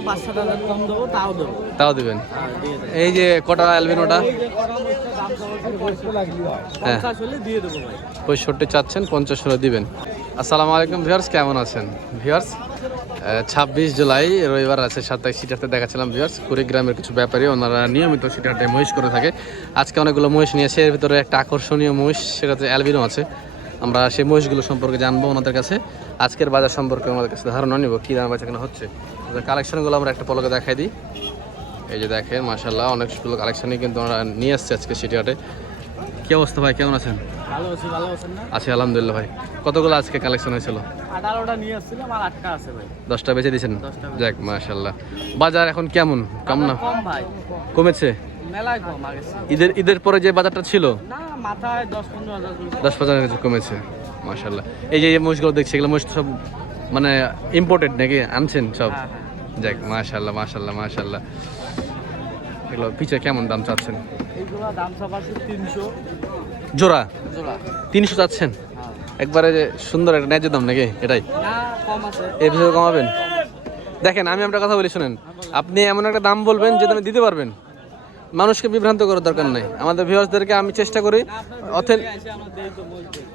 আরো 5-7 হাজার কম দেবো, তাও দিবেন। এই যে কটা অ্যালবিনোটা? হ্যাঁ 50 হলে দিয়ে দেবো ভাই। 65 চাচ্ছেন, 50 হলে দিবেন। আসসালামু আলাইকুম ভিউয়ার্স, কেমন আছেন ভিউয়ার্স? 26 জুলাই রবিবার আছে, 27 সিটাতে দেখাচ্ছিলাম ভিউয়ার্স। কুড়িগ্রামের কিছু ব্যাপারী ওনারা নিয়মিত সিটাতে মহিষ করে থাকে। আজকে অনেকগুলো মহিষ নিয়েছে, এর ভিতরে একটা আকর্ষণীয় মহিষ, সেটাতে অ্যালবিনো আছে। আমরা সেই মহিষগুলো সম্পর্কে জানবো ওনাদের কাছে, আজকের বাজার সম্পর্কে ওনাদের কাছে ধারণা নিব, কী দাম বেচা কেনা হচ্ছে। কালেকশনগুলো আমরা একটা পলকে দেখাই দিই। এই যে দেখেন মাশাআল্লাহ অনেকগুলো কালেকশনই কিন্তু আমরা নিয়ে আসছি আজকে সিটিহাটে। কী অবস্থা ভাই, কেমন আছেন? ভালো আছেন না? আছি আলহামদুলিল্লাহ ভাই। কতগুলো আজকে কালেকশন হয়েছিল? 18টা নিয়ে আসছিলাম, আর 8টা আছে ভাই। 10টা বেচে দিয়েছেন? 10টা। যাক মাশাআল্লাহ। বাজার এখন কেমন, কম না কম ভাই, কমেছে? মেলায় কম আগে। ঈদের পরে যে বাজারটা ছিল না, মাথায় 10-15 হাজার 10-15 কিছু কমেছে মাশাআল্লাহ। এই যে মহিষগুলো দেখছি, এগুলো মহিষ সব মানে ইম্পোর্টেড নাকি আনছেন সব? হ্যাঁ। যাক মাশাআল্লাহ মাশাআল্লাহ মাশাআল্লাহ। এগুলো পিছে কেমন দাম চাচ্ছেন? এইগুলো দাম সব আছে 300 জোড়া। জোড়া 300 চাচ্ছেন? একবারে যে সুন্দর একটা ন্যায্য দাম নাকি এটাই? না, কম আছে। এই বিষয়ে কমাবেন? দেখেন আমি আপনার কথা বলি, শুনেন, আপনি এমন একটা দাম বলবেন যে দামে দিতে পারবেন, মানুষকে বিভ্রান্ত করার দরকার নেই। আমাদের ভিউয়ার্সদেরকে আমি চেষ্টা করি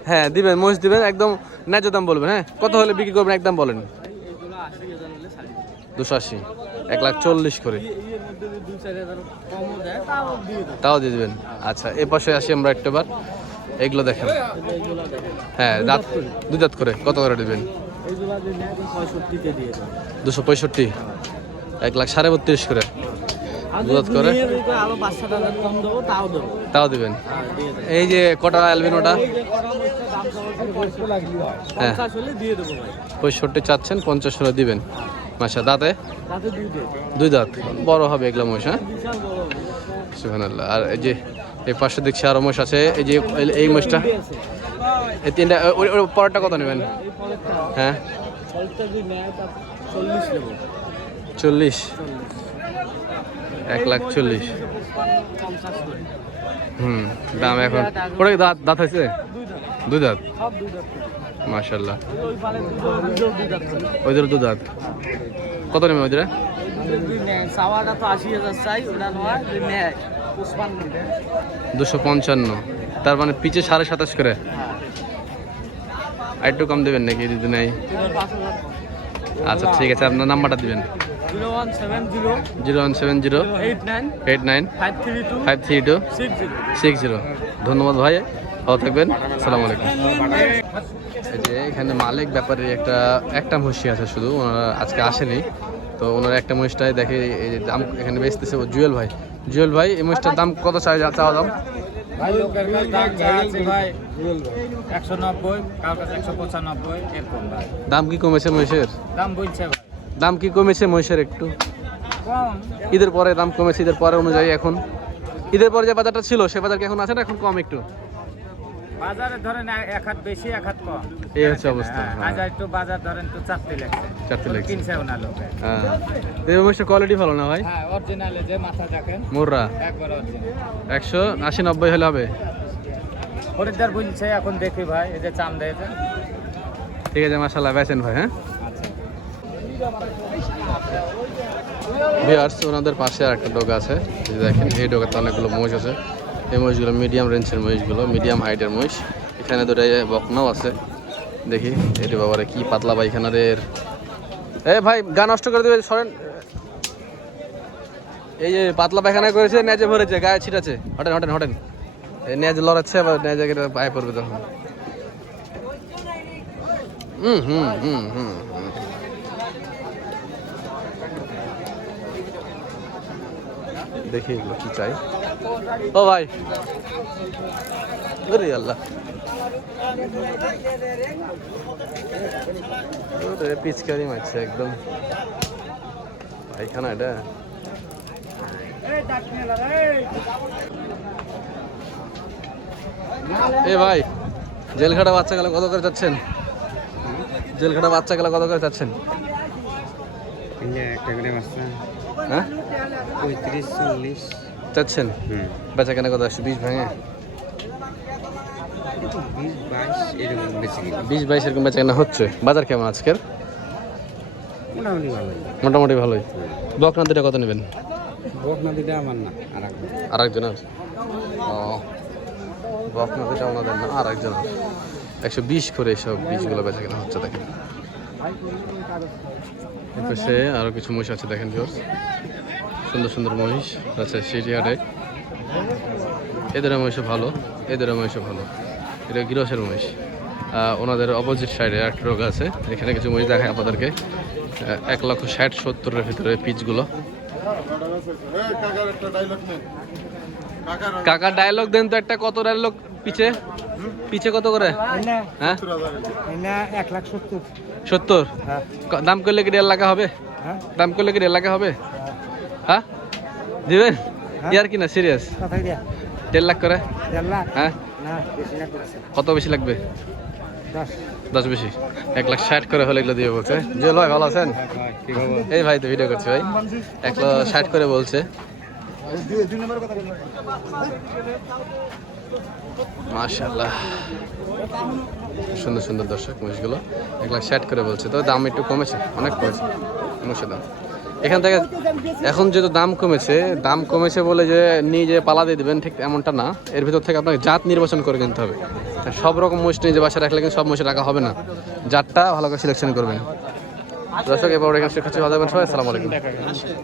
হ্যাঁ দিবেন, মহিষ দিবেন, একদম ন্যায্য দাম বলবেন। হ্যাঁ কত হলে বিক্রি করবেন একদম বলেন। 280, 1,40,000 করে তাও দিয়ে দেবেন। আচ্ছা এ পাশে আসি আমরা একটাবার, এগুলো দেখেন। হ্যাঁ দাঁত, 2 দাঁত করে কত করে দেবেন? 265, 1,37,000 করে 2 দাঁত করে আরো 5-7 হাজার কম দেবো, তাও দিবেন। এই যে কটা অ্যালবিনোটা? হ্যাঁ 50 হলে দিয়ে দেবো ভাই। 65 চাচ্ছেন, 50 হলে দিবেন। মাশা দাঁতে? তাতে 2 দাঁত, বড় হবে এগুলো মহিষ। হ্যাঁ সুবহানাল্লাহ। আর এই যে এই পাশে দেখছি আরো মহিষ আছে, এই যে এই মহিষটা, এই তিনটা। ওই পরেরটা কত নেবেন? হ্যাঁ 40, 1,40,000। দাম এখন পড়ে। দাঁত হয়েছে? 2 দাঁত মাশাআল্লাহ। ওই 2 দাঁত কত নেবেন? ওই 255, তার মানে পিছে 27.5 করে। আর একটু কম দেবেন নাকি যদি নেই? আচ্ছা ঠিক আছে, আপনার নাম্বারটা দিবেন। 0170 89 532 60। ধন্যবাদ ভাই, ভালো থাকবেন, আসসালামু আলাইকুম। এই যে এখানে মালিক ব্যাপারে একটা মহিষী আছে শুধু, ওনারা আজকে আসেনি, তো ওনারা একটা মহিষটাই দেখে এই যে দাম এখানে বেচতেছে। জুয়েল ভাই, এই মহিষটার দাম কত চাওয়া দাম? ভাই লোকের কাছে দাম চাইছে ভাই 190, কার কাছে 195 এরকম ভাই। দাম কি কমেছে মহিষের? দাম বলছে ভাই, দাম কি কমেছে মহিষের একটু? কম। ঈদের পরে দাম কমেছে, ঈদের পরে অনুযায়ী এখন ঈদের পরে যে বাজারটা ছিল সে বাজার কি এখন আছে না এখন কম একটু? বাজারে ধরেন এক হাত বেশি এক হাত কম, এই হচ্ছে অবস্থা। বাজার একটু বাজার ধরেন তো চারটে লাগছে কিনছে না লোকে। হ্যাঁ এই মহিষের কোয়ালিটি ভালো না ভাই? হ্যাঁ অরিজিনাল, যে মাথা দেখেন মোররা একবার অরিজিনাল। 180-90 হলে হবে। খরিদ্দার বলছে এখন দেখি ভাই, এই যে চাম দিয়েছে। ঠিক আছে মাশাআল্লাহ, বেচেন ভাই। হ্যাঁ ভিউয়ার্স, ওনাদের পাশে আর একটা ডোগা আছে, দেখেন এই ডোগাতে অনেকগুলো মহিষ আছে। এই মহিষগুলো মিডিয়াম রেঞ্জের মহিষগুলো, মিডিয়াম হাইটের মহিষ। এখানে দুটাই বকনাও আছে। দেখি এটি বাবারে কি পাতলা পায়খানাদের। ভাই গা নষ্ট করে দেবে, সরেন। এই যে পাতলা পায়খানা করেছে, নেজে ভরেছে, গায়ে ছিটাছে। হটেন। এই নেজ লড়াচ্ছে, আবার নেজে পায়ে পড়বে তখন। দেখি এগুলো কি চাই। ও ভাই, আরে আল্লাহ, পিচকারি মারছে একদম পায়খানা এটা। ভাই জেলখাটা বাচ্চা গেলে কত করে যাচ্ছেন? হ্যাঁ 35-40 চাচ্ছেন? বেচা কেনা কত আসছে? 20 ভাঙে 20-22 এরকম বেশি। 20-22 এরকম বেচা কেনা হচ্ছে। বাজার কেমন আজকের? মোটামুটি ভালোই। মোটামুটি ভালোই। বকনা দুটা কত নেবেন? বকনা দুটা আমার না, আর একজনের। ও, বকনা দুটা আমাদের না, আর একজনের। 120 করে সব বীজগুলো বেচা কেনা হচ্ছে দেখেন। এপাশে আরো কিছু মহিষ আছে দেখেন ভিউয়ার্স, সুন্দর সুন্দর মহিষ আছে সিটিহাটে। এদের মহিষও ভালো, এদের মহিষও ভালো। এটা গিরসের মহিষ। ওনাদের অপোজিট সাইডে একটা রোগ আছে, এখানে কিছু মহিষ দেখায় আপনাদেরকে। 1,60,70-এর ভিতরে পিচগুলো। কাকা ডায়লগ দেন তো একটা, কত ডায়লগ পিছে পিছে কত করে? হ্যাঁ 1,70,000। 70। হ্যাঁ দাম করলে কি 1.5 লাখ হবে? হ্যাঁ দাম করলে কি 1.5 লাখ হবে? হ্যাঁ দিবেন? ইয়ার কি না সিরিয়াস? কথাই দিয়া 1.5 লাখ করে? 1.5 লাখ হ্যাঁ না, বেশি না করছে। কত বেশি লাগবে? 10। 10 বেশি? 1,60,000 করে হলে এগুলো দিয়ে বলছে। জুয়েল ভাই ভালো আছেন? এই ভাই তো ভিডিও করছি ভাই। 1,60,000 করে বলছে। মাশাআল্লাহ, সুন্দর সুন্দর দর্শক মহিষগুলো 1,60,000 করে বলছে। তো দাম একটু কমেছে, অনেক কমেছে মহিষের দাম এখান থেকে। এখন যেহেতু দাম কমেছে বলে যে নিজে পালা দিয়ে দেবেন ঠিক এমনটা না। এর ভিতর থেকে আপনাকে জাত নির্বাচন করে কিনতে হবে। সব রকম মহিষ নিজে বাসায় রাখলে কিন্তু সব মহিষ রাখা হবে না, জাতটা ভালো করে সিলেকশন করবেন। দর্শক এবার এখানে শেখাচ্ছি, ভালো থাকবেন সবাই, আসসালামু আলাইকুম।